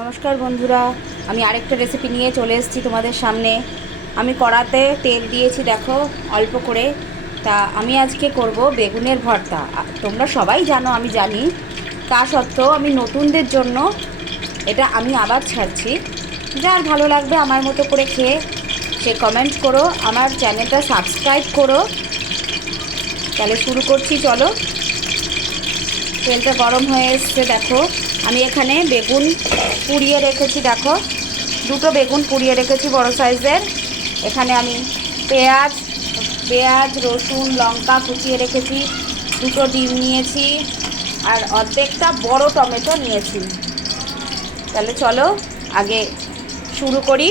নমস্কার বন্ধুরা, আমি আরেকটা রেসিপি নিয়ে চলে এসেছি তোমাদের সামনে। আমি কড়াতে তেল দিয়েছি, দেখো অল্প করে। তা আমি আজকে করব বেগুনের ভর্তা। তোমরা সবাই জানো, আমি জানি, তা সত্ত্বেও আমি নতুনদের জন্য এটা আমি আবার ছাড়ছি। যার ভালো লাগবে আমার মতো করে খেয়ে সে কমেন্ট করো, আমার চ্যানেলটা সাবস্ক্রাইব করো। তাহলে শুরু করছি, চলো। তেলটা গরম হয়ে এসছে, দেখো আমি এখানে বেগুন পুড়িয়ে রেখেছি। দেখো দুটো বেগুন পুড়িয়ে রেখেছি বড় সাইজের। এখানে আমি পেঁয়াজ পেঁয়াজ রসুন লঙ্কা কুচিয়ে রেখেছি। দুটো ডিম নিয়েছি আর অর্ধেকটা বড় টমেটো নিয়েছি। তাহলে চলো আগে শুরু করি।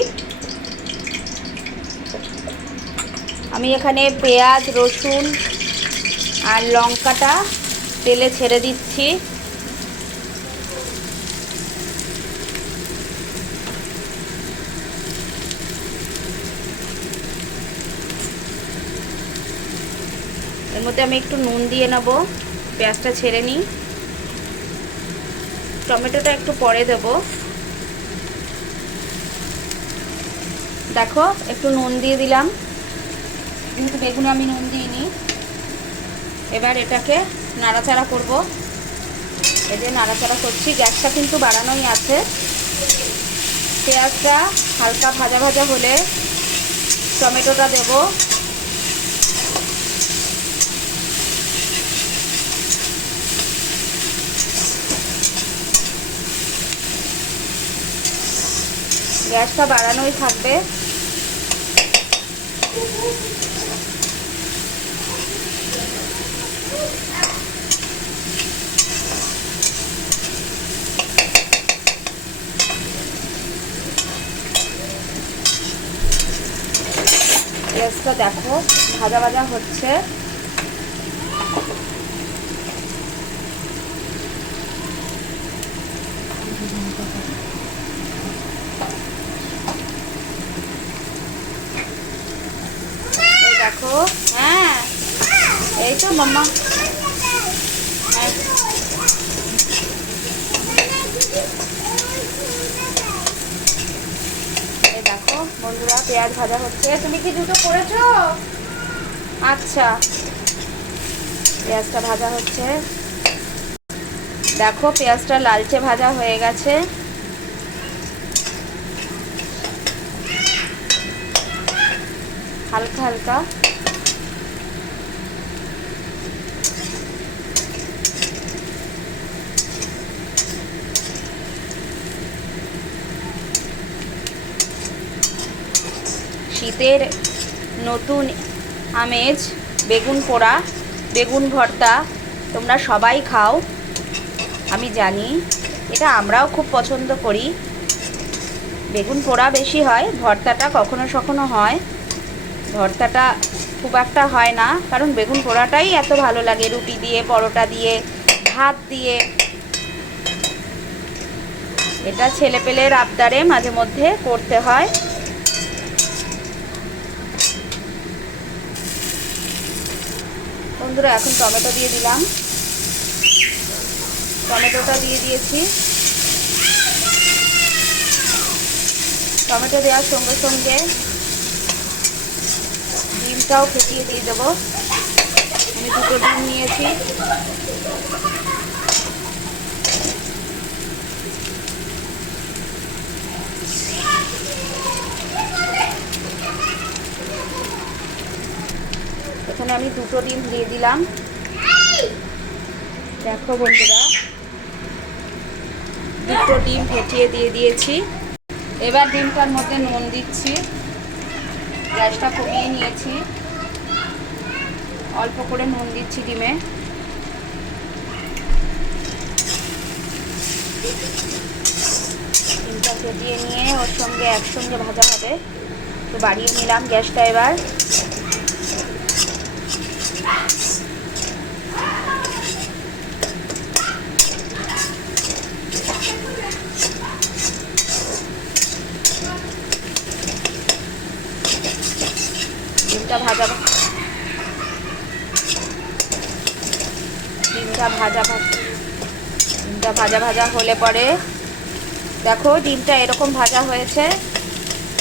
আমি এখানে পেঁয়াজ রসুন আর লঙ্কাটা তেলে ছেড়ে দিচ্ছি। এর মধ্যে আমি একটু নুন দিয়ে নেব, পেঁয়াজটা ছেড়ে নিই। টমেটোটা একটু পরে দেব। দেখো একটু নুন দিয়ে দিলাম, কিন্তু বেগুনে আমি নুন দিইনি। এবার এটাকে নাড়াচাড়া করব। এই যে নাড়াচাড়া করছি, গ্যাসটা কিন্তু বাড়ানোই আছে। পেঁয়াজটা হালকা ভাজা ভাজা হলে টমেটোটা দেব। গ্যাসটা বাড়ানোই থাকবে। গ্যাসটা দেখো ভাজা ভাজা হচ্ছে। এই দেখো, হ্যাঁ এই তো মাম্মা। হ্যাঁ এই দেখো বন্ধুরা, পেঁয়াজ ভাজা হচ্ছে। তুমি কি দুটো করেছো? আচ্ছা, পেঁয়াজটা ভাজা হচ্ছে। দেখো পেঁয়াজটা লালচে ভাজা হয়ে গেছে। হালকা হালকা শীতের নতুন আমেজ বেগুন পোড়া, বেগুন ভর্তা তোমরা সবাই খাও, আমি জানি। এটা আমরাও খুব পছন্দ করি। বেগুন পোড়া বেশি হয়, ভর্তাটা কখনো কখনো হয়। ভর্তাটা খুব একটা হয় না, কারণ বেগুন পোড়াটাই এত ভালো লাগে রুটি দিয়ে, পরোটা দিয়ে, ভাত দিয়ে। এটা ছেলেপেলের আবদারে মাঝে মধ্যে করতে হয়। বন্ধুরা এখন টমেটো দিয়ে দিলাম। টমেটোটা দিয়ে দিয়েছি। টমেটো দেওয়ার সঙ্গে সঙ্গে ডিমটাও ফেটিয়ে দিয়ে দেবো। আমি দুটো ডিম নিয়েছি। এখানে আমি দুটো ডিম দিয়ে দিলাম। দেখো বন্ধুরা, দুটো ডিম ফেটিয়ে দিয়ে দিয়েছি। এবার ডিমটার মধ্যে নুন দিচ্ছি। গ্যাসটা কমিয়ে নিয়েছি, অল্প করে নুন দিচ্ছি ডিমে। ডিমটা ফেটিয়ে নিয়ে ওর সঙ্গে একসঙ্গে ভাজা হবে। তো বাড়িয়ে নিলাম গ্যাসটা। এবার ডিমটা ভাজা ডিমটা ভাজা ভাজা হলে পরে দেখো ডিমটা এরকম ভাজা হয়েছে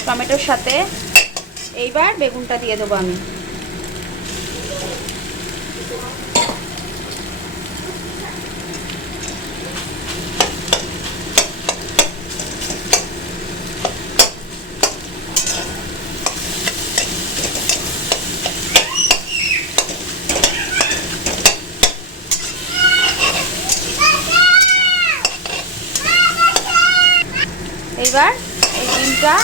টমেটোর সাথে। এইবার বেগুনটা দিয়ে দেবো আমি। এইবার এই ডিমটা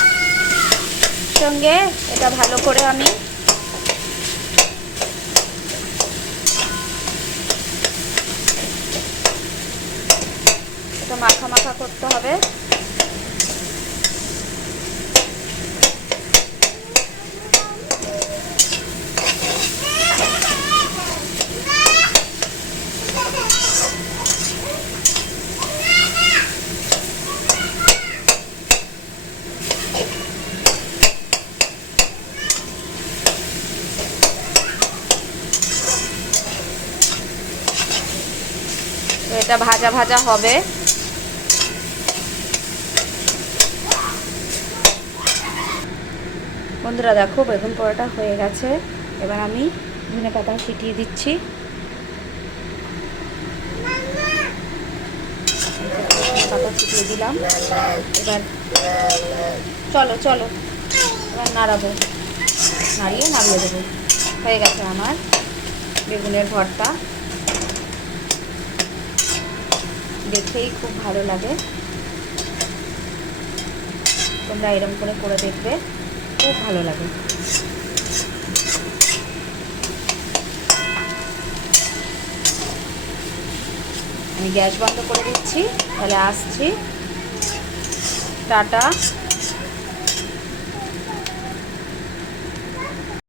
সঙ্গে এটা ভালো করে আমি এটা মাখা মাখা করতে হবে। তো এটা ভাজা ভাজা হবে। বন্ধুরা দেখো বেগুন পোড়াটা হয়ে গেছে। এবার আমি ধনে পাতা ছিটিয়ে দিচ্ছি। পাতা ছিটিয়ে দিলাম। এবার চলো চলো এবার নাড়াবো, নাড়িয়ে নামিয়ে দেবো। হয়ে গেছে আমার বেগুনের ভর্তা। দেখেই খুব ভালো লাগে। তোমরা এরকম করে দেখবে, খুব ভালো লাগে। আমি গ্যাস বন্ধ করে দিচ্ছি, তাহলে আসছি। টাটা।